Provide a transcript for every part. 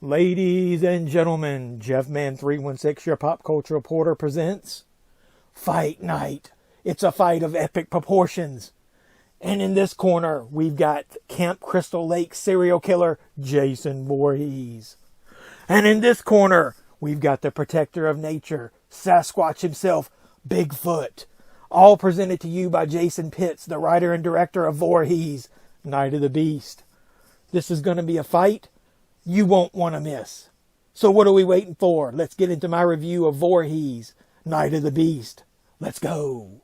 Ladies and gentlemen, Jeffman316, your pop culture reporter, presents Fight Night. It's a fight of epic proportions. And in this corner, we've got Camp Crystal Lake serial killer Jason Voorhees. And in this corner, we've got the protector of nature, Sasquatch himself, Bigfoot. All presented to you by Jason Pitts, the writer and director of Voorhees Night of the Beast. This is going to be a fight you won't want to miss. So what are we waiting for? Let's get into my review of Voorhees Night of the Beast. Let's go.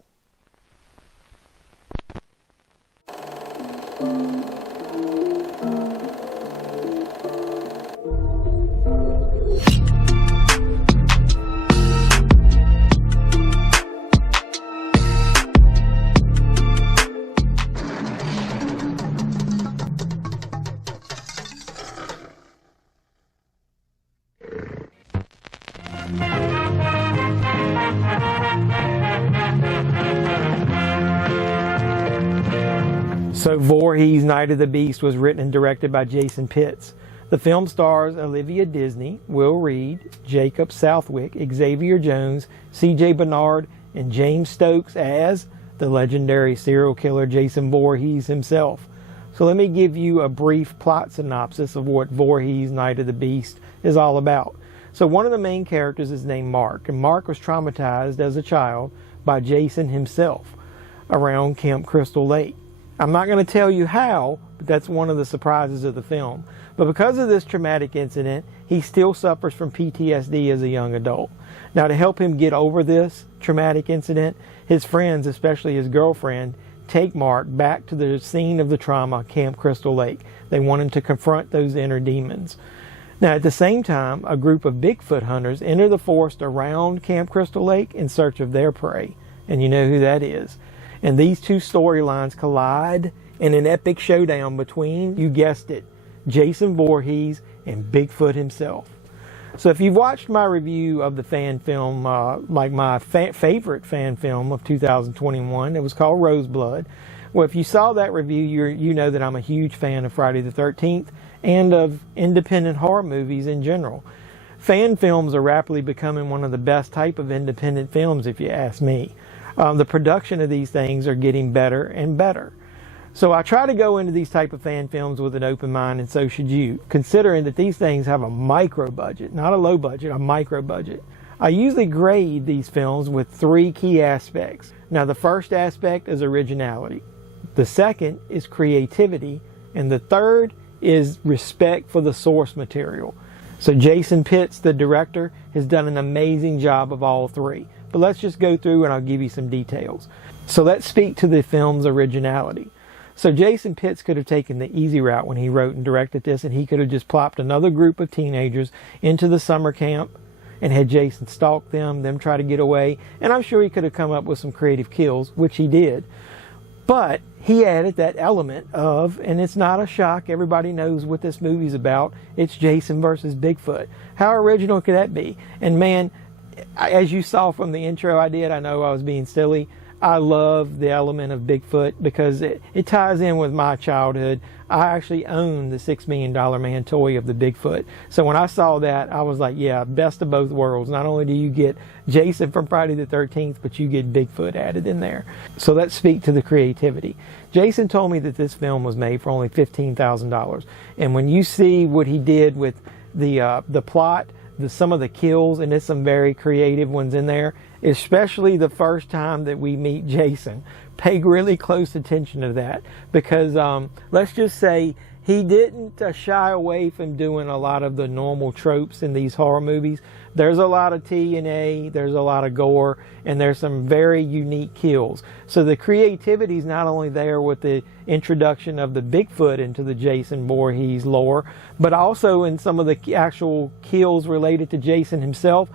So Voorhees Night of the Beast was written and directed by Jason Pitts. The film stars Alivea Disney, Will Reed, Jacob Southwick, Xavier Jones, C.J. Bernard, and James Stokes as the legendary serial killer Jason Voorhees himself. So let me give you a brief plot synopsis of what Voorhees Night of the Beast is all about. So one of the main characters is named Mark, and Mark was traumatized as a child by Jason himself around Camp Crystal Lake. I'm not going to tell you how, but that's one of the surprises of the film. But because of this traumatic incident, he still suffers from PTSD as a young adult. Now, to help him get over this traumatic incident, his friends, especially his girlfriend, take Mark back to the scene of the trauma, Camp Crystal Lake. They want him to confront those inner demons. Now, at the same time, a group of Bigfoot hunters enter the forest around Camp Crystal Lake in search of their prey. And you know who that is. And these two storylines collide in an epic showdown between, you guessed it, Jason Voorhees and Bigfoot himself. So if you've watched my review of the fan film, like my favorite fan film of 2021, it was called Roseblood. Well, if you saw that review, you know that I'm a huge fan of Friday the 13th and of independent horror movies in general. Fan films are rapidly becoming one of the best type of independent films, if you ask me. The production of these things are getting better and better. So I try to go into these type of fan films with an open mind, and so should you, considering that these things have a micro budget, not a low budget, a micro budget. I usually grade these films with three key aspects. Now, the first aspect is originality. The second is creativity. And the third is respect for the source material. So Jason Pitts, the director, has done an amazing job of all three. But let's just go through and I'll give you some details. So let's speak to the film's originality. So Jason Pitts could have taken the easy route when he wrote and directed this, and he could have just plopped another group of teenagers into the summer camp and had Jason stalk them try to get away. And I'm sure he could have come up with some creative kills, which he did. But he added that element of, and it's not a shock, everybody knows what this movie's about, it's Jason versus Bigfoot. How original could that be? And man, as you saw from the intro I did, I know I was being silly. I love the element of Bigfoot because it ties in with my childhood. I actually own the $6 Million Man toy of the Bigfoot. So when I saw that, I was like, yeah, best of both worlds. Not only do you get Jason from Friday the 13th, but you get Bigfoot added in there. So let's speak to the creativity. Jason told me that this film was made for only $15,000. And when you see what he did with the plot, some of the kills, and there's some very creative ones in there, especially the first time that we meet Jason. Pay really close attention to that because let's just say he didn't shy away from doing a lot of the normal tropes in these horror movies. There's a lot of T&A, there's a lot of gore, and there's some very unique kills. So the creativity is not only there with the introduction of the Bigfoot into the Jason Voorhees lore, but also in some of the actual kills related to Jason himself,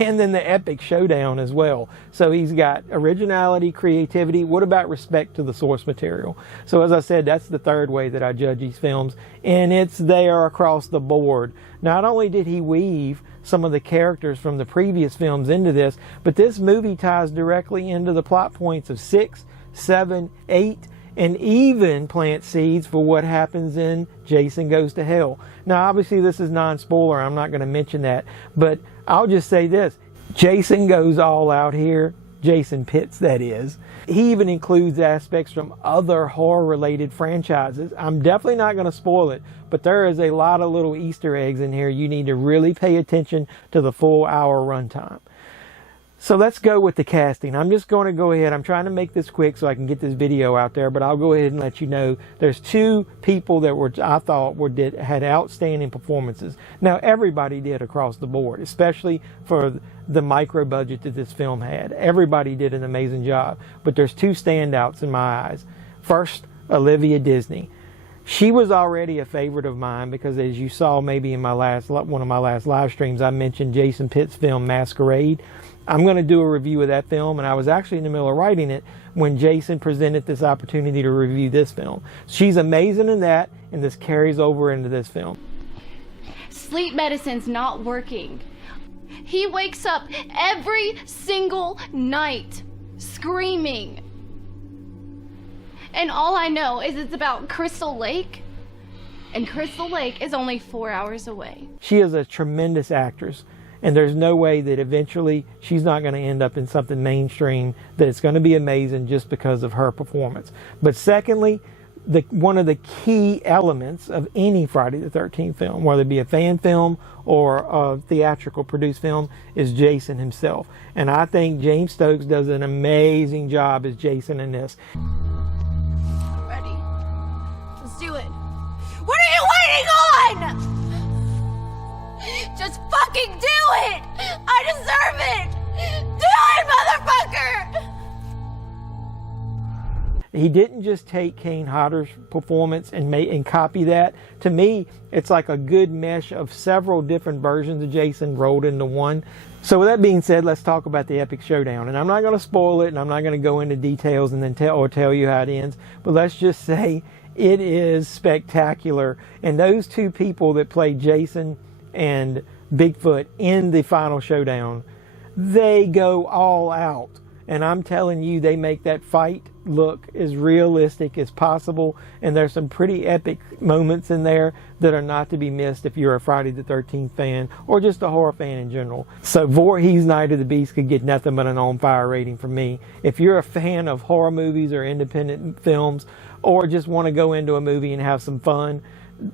and then the epic showdown as well. So he's got originality, creativity. What about respect to the source material? So as I said, that's the third way that I judge these films, and it's there across the board. Not only did he weave some of the characters from the previous films into this, but this movie ties directly into the plot points of 6, 7, 8, and even plant seeds for what happens in Jason Goes to Hell. Now, obviously, this is non-spoiler. I'm not going to mention that, but I'll just say this. Jason goes all out here. Jason Pitts, that is. He even includes aspects from other horror-related franchises. I'm definitely not going to spoil it, but there is a lot of little Easter eggs in here. You need to really pay attention to the full hour runtime. So let's go with the casting. I'm just going to go ahead. I'm trying to make this quick so I can get this video out there, but I'll go ahead and let you know there's two people that I thought had outstanding performances. Now, everybody did across the board, especially for the micro budget that this film had. Everybody did an amazing job, but there's two standouts in my eyes. First, Alivea Disney. She was already a favorite of mine because, as you saw maybe in one of my last live streams, I mentioned Jason Pitts' film Masquerade. I'm going to do a review of that film, and I was actually in the middle of writing it when Jason presented this opportunity to review this film. She's amazing in that, and this carries over into this film. Sleep medicine's not working. He wakes up every single night screaming. And all I know is it's about Crystal Lake, and Crystal Lake is only 4 hours away. She is a tremendous actress, and there's no way that eventually she's not going to end up in something mainstream that it's going to be amazing just because of her performance. But secondly, one of the key elements of any Friday the 13th film, whether it be a fan film or a theatrical produced film, is Jason himself. And I think James Stokes does an amazing job as Jason in this. Ready? Let's do it. What are you waiting on? Just fucking do it! I deserve it! Do it, motherfucker! He didn't just take Kane Hodder's performance and copy that. To me, it's like a good mesh of several different versions of Jason rolled into one. So with that being said, let's talk about the epic showdown. And I'm not going to spoil it, and I'm not going to go into details and then tell you how it ends. But let's just say it is spectacular. And those two people that played Jason and Bigfoot in the final showdown, they go all out, and I'm telling you, they make that fight look as realistic as possible, and there's some pretty epic moments in there that are not to be missed if you're a Friday the 13th fan or just a horror fan in general. So Voorhees Night of the Beast could get nothing but an on fire rating from me. If you're a fan of horror movies or independent films, or just want to go into a movie and have some fun,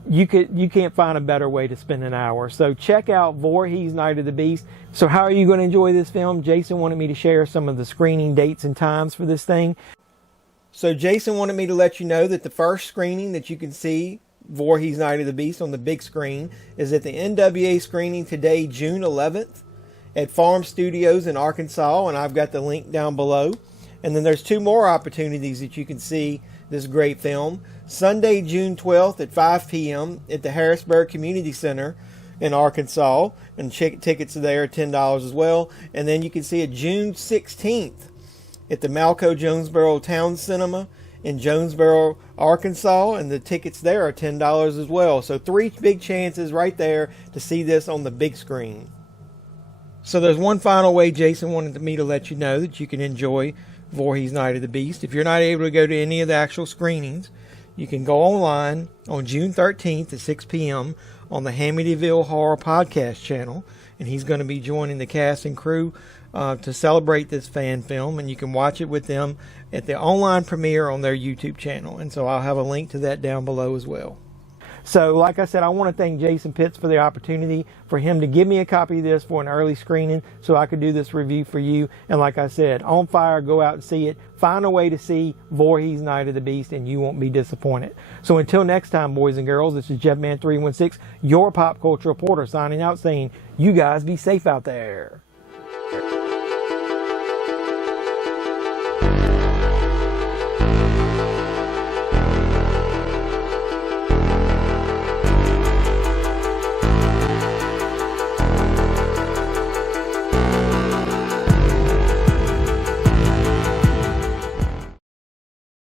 you can't find a better way to spend an hour. So check out Voorhees Night of the Beast. So how are you going to enjoy this film? Jason wanted me to share some of the screening dates and times for this thing. So Jason wanted me to let you know that the first screening that you can see Voorhees Night of the Beast on the big screen is at the NWA screening today, June 11th at Farm Studios in Arkansas, and I've got the link down below. And then there's two more opportunities that you can see this great film. Sunday, June 12th at 5 p.m. at the Harrisburg Community Center in Arkansas, and tickets there are $10 as well. And then you can see it June 16th at the Malco Jonesboro Town Cinema in Jonesboro, Arkansas, and the tickets there are $10 as well. So three big chances right there to see this on the big screen. So there's one final way Jason wanted me to let you know that you can enjoy Voorhees Night of the Beast. If you're not able to go to any of the actual screenings, you can go online on June 13th at 6 p.m. on the Amityville Horror Podcast channel, and he's going to be joining the cast and crew to celebrate this fan film, and you can watch it with them at the online premiere on their YouTube channel. And so I'll have a link to that down below as well. So like I said, I want to thank Jason Pitts for the opportunity for him to give me a copy of this for an early screening so I could do this review for you. And like I said, on fire, go out and see it. Find a way to see Voorhees Night of the Beast and you won't be disappointed. So until next time, boys and girls, this is JeffMan316, your pop culture reporter, signing out saying, you guys be safe out there.